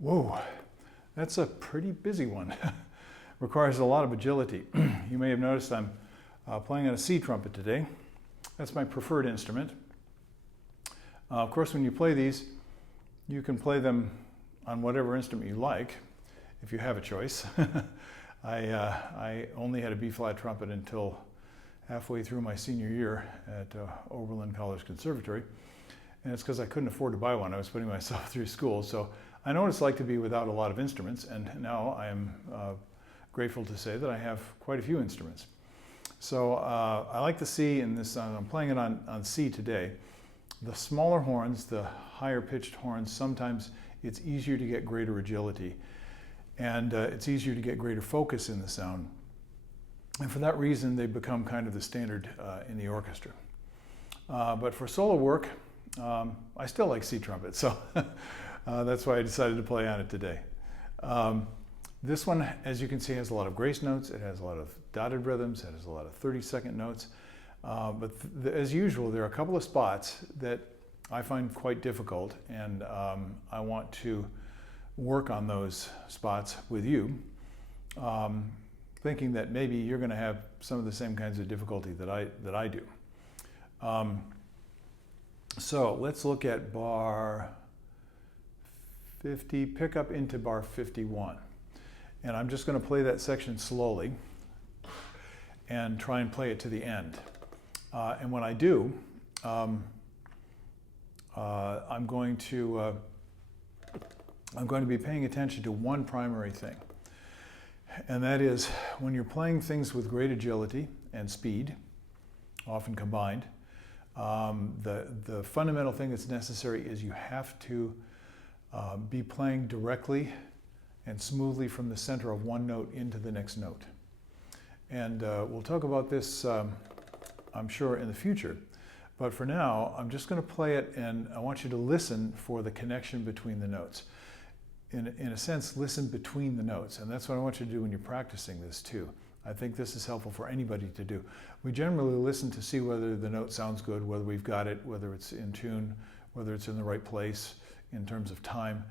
Whoa, that's a pretty busy one. Requires a lot of agility. You may have noticed I'm playing on a C trumpet today. That's my preferred instrument. Of course, when you play these, you can play them on whatever instrument you like, if you have a choice. I only had a B-flat trumpet until halfway through my senior year at Oberlin College Conservatory. And it's because I couldn't afford to buy one. I was putting myself through school. So I know what it's like to be without a lot of instruments. And now I am grateful to say that I have quite a few instruments. So I like the C in this, I'm playing it on C today. The smaller horns, the higher pitched horns, sometimes it's easier to get greater agility. And it's easier to get greater focus in the sound. And for that reason, they become kind of the standard in the orchestra. But for solo work, I still like C trumpet, so that's why I decided to play on it today. This one, as you can see, has a lot of grace notes. It has a lot of dotted rhythms. It has a lot of 30-second notes. But as usual, there are a couple of spots that I find quite difficult, and I want to work on those spots with you, thinking that maybe you're going to have some of the same kinds of difficulty that I do. So let's look at bar 50, pick up into bar 51. And I'm just going to play that section slowly and try and play it to the end. And when I do, I'm going to be paying attention to one primary thing. And that is when you're playing things with great agility and speed, often combined, the fundamental thing that's necessary is you have to be playing directly and smoothly from the center of one note into the next note. And we'll talk about this, I'm sure, in the future. But for now, I'm just going to play it, and I want you to listen for the connection between the notes. In a sense, listen between the notes. And that's what I want you to do when you're practicing this too. I think this is helpful for anybody to do. We generally listen to see whether the note sounds good, whether we've got it, whether it's in tune, whether it's in the right place in terms of time.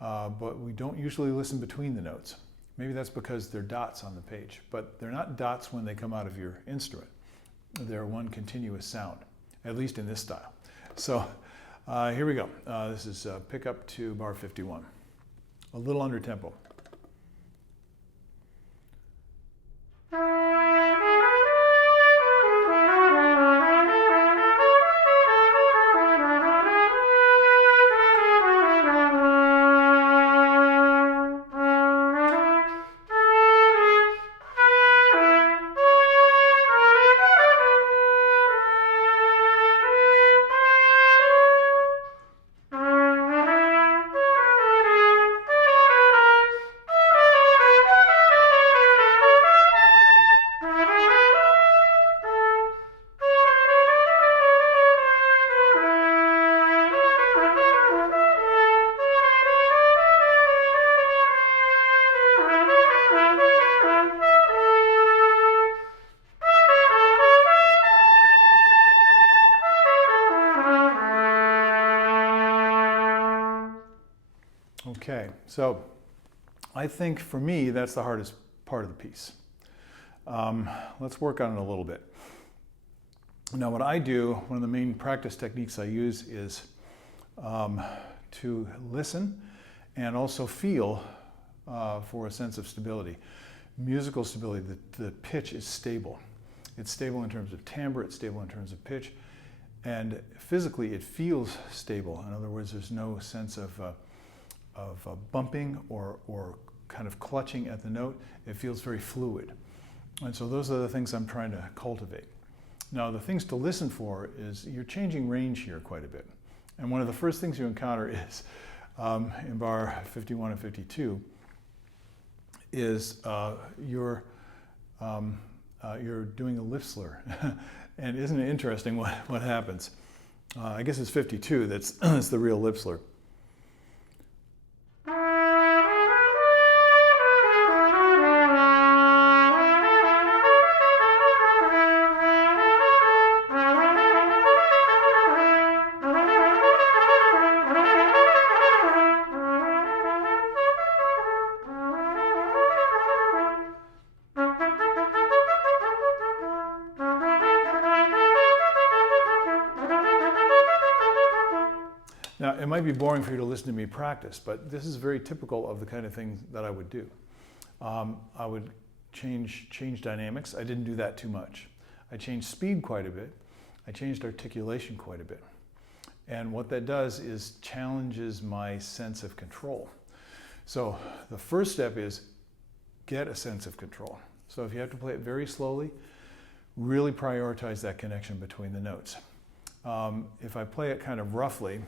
But we don't usually listen between the notes. Maybe that's because they're dots on the page. But they're not dots when they come out of your instrument. They're one continuous sound, at least in this style. So here we go. This is pick up to bar 51. A little under tempo. Okay, so I think for me that's the hardest part of the piece. Let's work on it a little bit. Now what I do, one of the main practice techniques I use is to listen and also feel for a sense of stability. Musical stability, the pitch is stable. It's stable in terms of timbre, it's stable in terms of pitch, and physically it feels stable. In other words, there's no sense of bumping or kind of clutching at the note. It feels very fluid. And so those are the things I'm trying to cultivate. Now the things to listen for is you're changing range here quite a bit. And one of the first things you encounter is in bar 51 and 52 is you're doing a lift slur. And isn't it interesting what happens? I guess it's 52 that's the real lip slur. it might be boring for you to listen to me practice, but this is very typical of the kind of thing that I would do. I would change dynamics. I didn't do that too much. I changed speed quite a bit. I changed articulation quite a bit. And what that does is challenges my sense of control. So the first step is get a sense of control. So if you have to play it very slowly, really prioritize that connection between the notes. If I play it kind of roughly,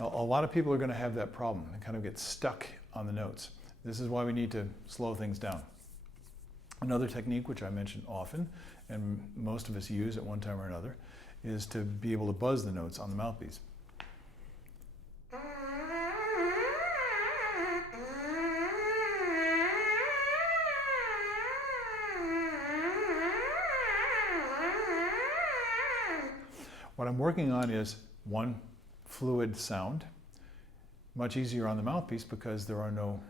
a lot of people are going to have that problem and kind of get stuck on the notes. This is why we need to slow things down. Another technique, which I mention often, and most of us use at one time or another, is to be able to buzz the notes on the mouthpiece. What I'm working on is one, fluid sound, much easier on the mouthpiece because there are no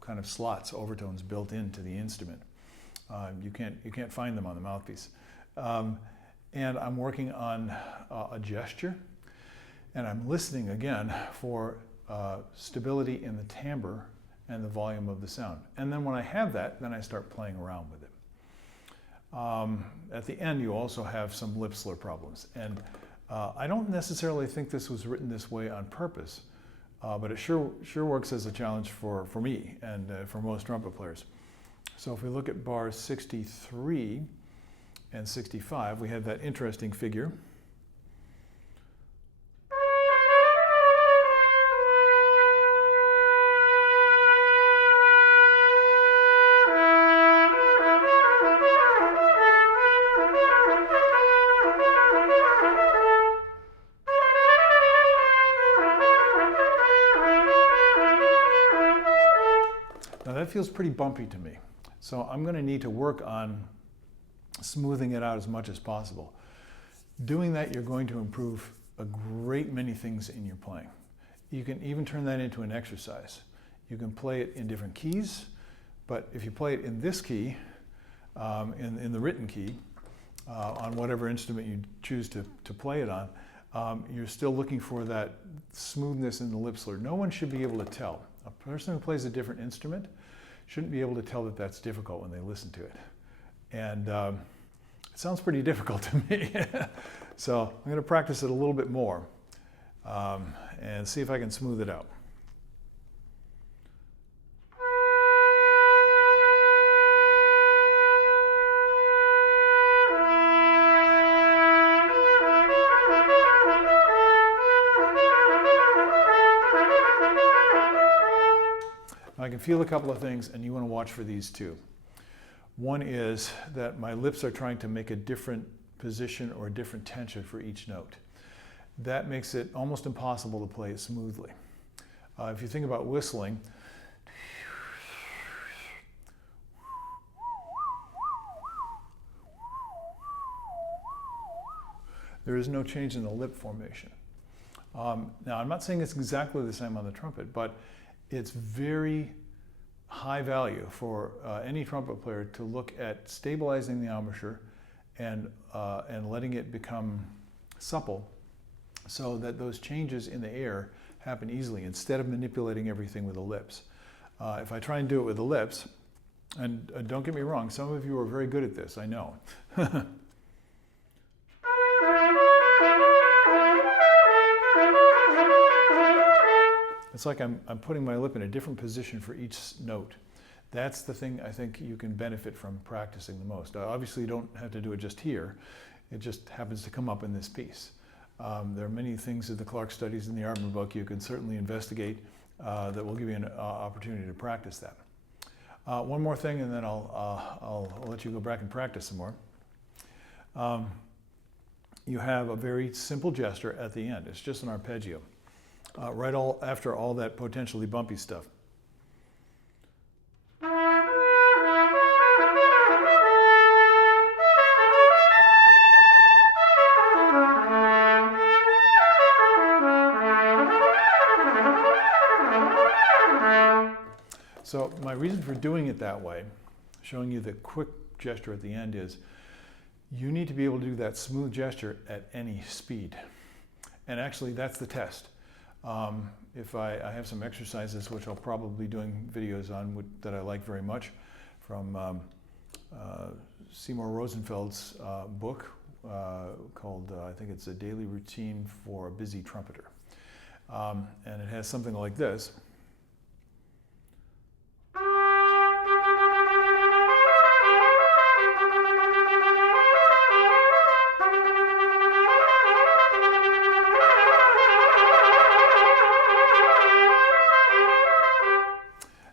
kind of slots, overtones built into the instrument. You can't find them on the mouthpiece. And I'm working on a gesture, and I'm listening again for stability in the timbre and the volume of the sound. And then when I have that, then I start playing around with it. At the end, you also have some lip slur problems. And I don't necessarily think this was written this way on purpose, but it sure works as a challenge for me and for most trumpet players. So if we look at bars 63 and 65, we have that interesting figure. Now that feels pretty bumpy to me. So I'm going to need to work on smoothing it out as much as possible. Doing that, you're going to improve a great many things in your playing. You can even turn that into an exercise. You can play it in different keys, but if you play it in this key, in the written key, on whatever instrument you choose to play it on, you're still looking for that smoothness in the lip slur. No one should be able to tell. A person who plays a different instrument shouldn't be able to tell that that's difficult when they listen to it. And it sounds pretty difficult to me. So I'm going to practice it a little bit more and see if I can smooth it out. I can feel a couple of things, and you want to watch for these too. One is that my lips are trying to make a different position or a different tension for each note. That makes it almost impossible to play it smoothly. If you think about whistling, there is no change in the lip formation. Now, I'm not saying it's exactly the same on the trumpet, but it's very high value for any trumpet player to look at stabilizing the embouchure and letting it become supple so that those changes in the air happen easily instead of manipulating everything with the lips. If I try and do it with the lips, and don't get me wrong, some of you are very good at this, I know. It's like I'm putting my lip in a different position for each note. That's the thing I think you can benefit from practicing the most. Obviously, you don't have to do it just here. It just happens to come up in this piece. There are many things in the Clark Studies in the Arbor book you can certainly investigate that will give you an opportunity to practice that. One more thing, and then I'll let you go back and practice some more. You have a very simple gesture at the end. It's just an arpeggio. Right after all that potentially bumpy stuff. So my reason for doing it that way, showing you the quick gesture at the end, is You need to be able to do that smooth gesture at any speed. And actually, that's the test. If I have some exercises, which I'll probably be doing videos on that I like very much, from Seymour Rosenfeld's book called, I think it's A Daily Routine for a Busy Trumpeter. And it has something like this.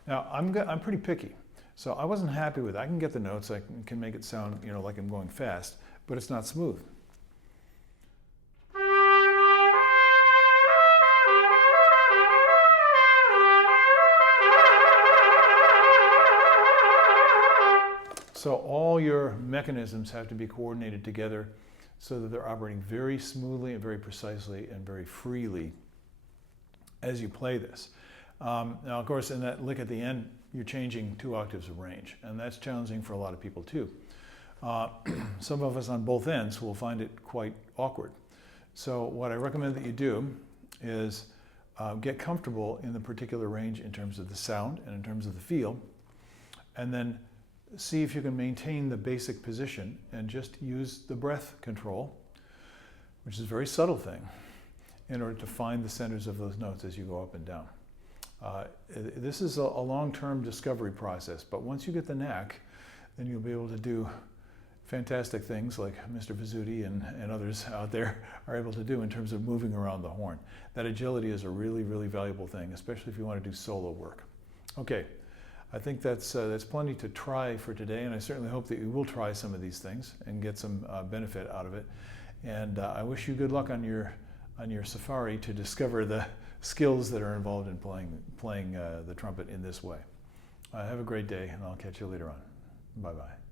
Now, I'm pretty picky, so I wasn't happy with it. I can get the notes, I can make it sound, like I'm going fast, but it's not smooth. So all your mechanisms have to be coordinated together so that they're operating very smoothly and very precisely and very freely as you play this. Now, of course, in that lick at the end, you're changing 2 octaves of range, and that's challenging for a lot of people too. Some of us on both ends will find it quite awkward. So what I recommend that you do is get comfortable in the particular range in terms of the sound and in terms of the feel, and then see if you can maintain the basic position and just use the breath control, which is a very subtle thing, in order to find the centers of those notes as you go up and down. This is a long-term discovery process, but once you get the knack, then you'll be able to do fantastic things like Mr. Vizzuti and others out there are able to do in terms of moving around the horn. That agility is a really, really valuable thing, especially if you want to do solo work. Okay, I think that's plenty to try for today, and I certainly hope that you will try some of these things and get some benefit out of it. And I wish you good luck on your safari to discover the skills that are involved in playing the trumpet in this way. Have a great day, and I'll catch you later on. Bye-bye.